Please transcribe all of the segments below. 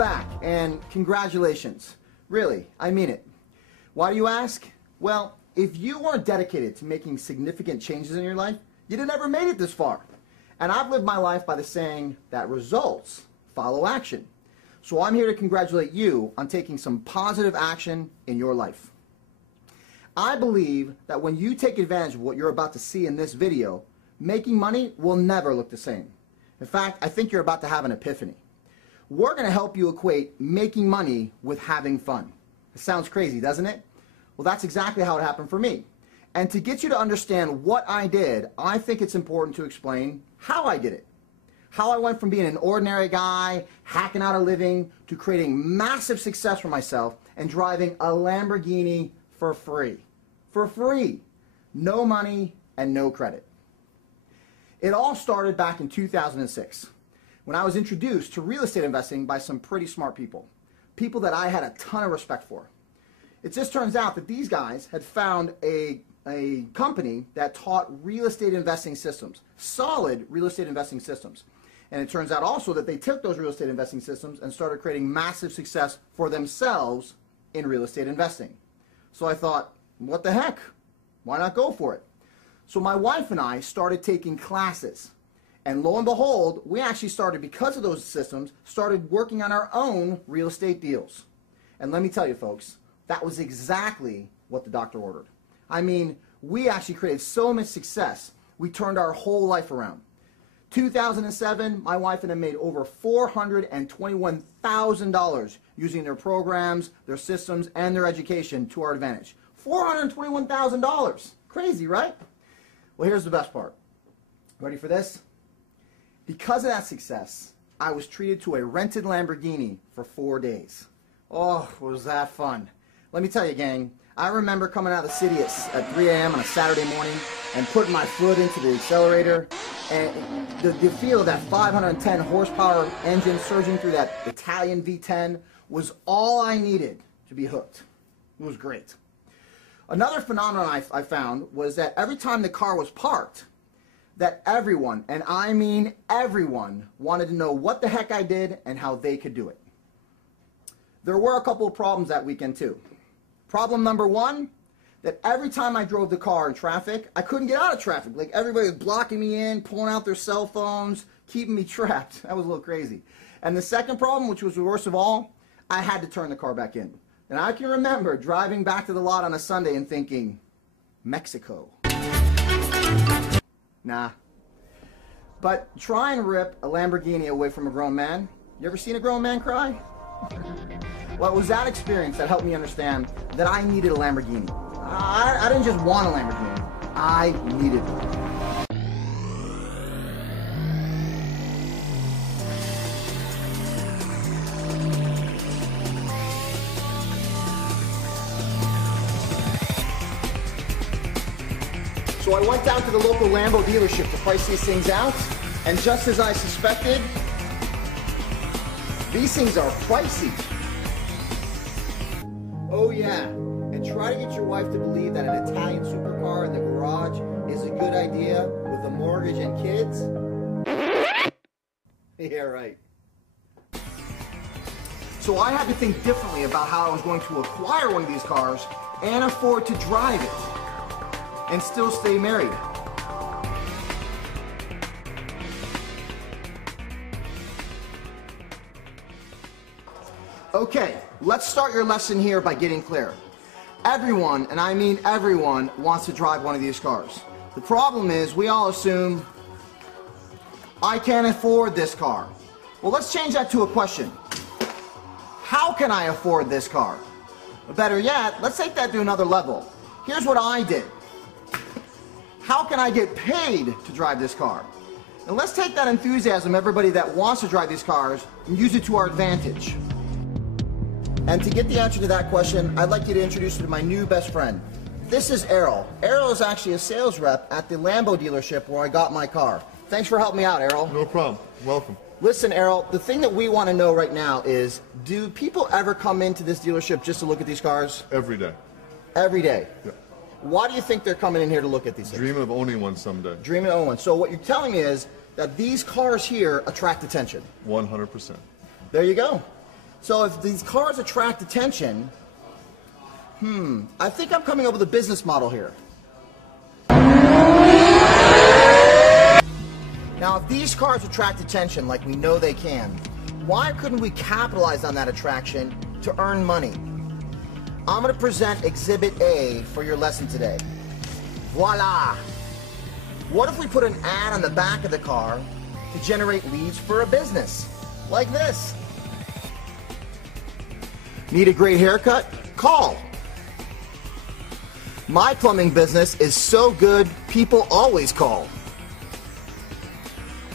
back, and congratulations. Really, I mean it. Why do you ask? Well, if you weren't dedicated to making significant changes in your life, you'd have never made it this far. And I've lived my life by the saying that results follow action. So I'm here to congratulate you on taking some positive action in your life. I believe that when you take advantage of what you're about to see in this video, making money will never look the same. In fact, I think you're about to have an epiphany. We're going to help you equate making money with having fun. It sounds crazy, doesn't it? Well, that's exactly how it happened for me. And to get you to understand what I did, I think it's important to explain how I did it. How I went from being an ordinary guy, hacking out a living, to creating massive success for myself and driving a Lamborghini for free. For free. No money and no credit. It all started back in 2006 when I was introduced to real estate investing by some pretty smart people. People that I had a ton of respect for. It just turns out that these guys had found a company that taught real estate investing systems, solid real estate investing systems. And it turns out also that they took those real estate investing systems and started creating massive success for themselves in real estate investing. So I thought, what the heck? Why not go for it? So my wife and I started taking classes. And lo and behold, we actually started, because of those systems, started working on our own real estate deals. And let me tell you folks, that was exactly what the doctor ordered. I mean, we actually created so much success, we turned our whole life around. 2007, my wife and I made over $421,000 using their programs, their systems, and their education to our advantage. $421,000. Crazy, right? Well, here's the best part. Ready for this? Because of that success, I was treated to a rented Lamborghini for 4 days. Oh, was that fun. Let me tell you, gang, I remember coming out of the city at 3 a.m. on a Saturday morning and putting my foot into the accelerator, and the feel of that 510 horsepower engine surging through that Italian V10 was all I needed to be hooked. It was great. Another phenomenon I found was that every time the car was parked, that everyone, and I mean everyone, wanted to know what the heck I did and how they could do it. There were a couple of problems that weekend too. Problem number one, that every time I drove the car in traffic, I couldn't get out of traffic. Like, everybody was blocking me in, pulling out their cell phones, keeping me trapped. That was a little crazy. And the second problem, which was the worst of all, I had to turn the car back in. And I can remember driving back to the lot on a Sunday and thinking, Mexico. Nah. But try and rip a Lamborghini away from a grown man. You ever seen a grown man cry? Well, it was that experience that helped me understand that I needed a Lamborghini. I didn't just want a Lamborghini. I needed one. So I went down to the local Lambo dealership to price these things out, and just as I suspected, these things are pricey. Oh yeah, and try to get your wife to believe that an Italian supercar in the garage is a good idea with a mortgage and kids? Yeah, right. So I had to think differently about how I was going to acquire one of these cars and afford to drive it and still stay married. Okay, let's start your lesson here by getting clear. Everyone, and I mean everyone, wants to drive one of these cars. The problem is we all assume, I can't afford this car. Well, let's change that to a question. How can I afford this car? Or better yet, let's take that to another level. Here's what I did. How can I get paid to drive this car? And let's take that enthusiasm, everybody that wants to drive these cars, and use it to our advantage. And to get the answer to that question, I'd like you to introduce you to my new best friend. This is Errol. Errol is actually a sales rep at the Lambo dealership where I got my car. Thanks for helping me out, Errol. No problem. Welcome. Listen, Errol, the thing that we want to know right now is, do people ever come into this dealership just to look at these cars? Every day. Every day? Yeah. Why do you think they're coming in here to look at these things? Dreaming of owning one someday. Dreaming of owning one. So what you're telling me is that these cars here attract attention. 100%. There you go. So if these cars attract attention, I think I'm coming up with a business model here. Now, if these cars attract attention like we know they can, why couldn't we capitalize on that attraction to earn money? I'm going to present Exhibit A for your lesson today. Voila! What if we put an ad on the back of the car to generate leads for a business? Like this. Need a great haircut? Call. My plumbing business is so good, people always call.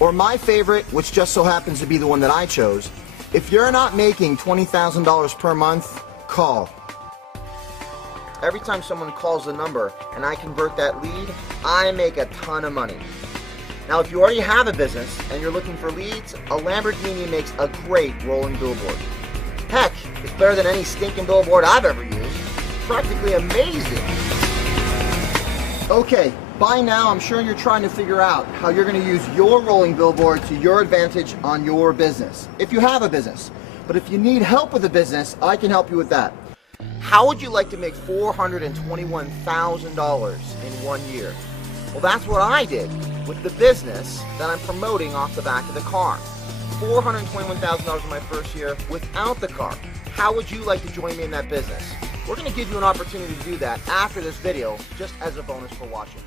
Or my favorite, which just so happens to be the one that I chose, if you're not making $20,000 per month, call. Every time someone calls the number and I convert that lead, I make a ton of money. Now, if you already have a business and you're looking for leads, a Lamborghini makes a great rolling billboard. Heck, it's better than any stinking billboard I've ever used. Practically amazing. Okay, by now I'm sure you're trying to figure out how you're going to use your rolling billboard to your advantage on your business, if you have a business. But if you need help with a business, I can help you with that. How would you like to make $421,000 in 1 year? Well, that's what I did with the business that I'm promoting off the back of the car. $421,000 in my first year without the car. How would you like to join me in that business? We're going to give you an opportunity to do that after this video, just as a bonus for watching.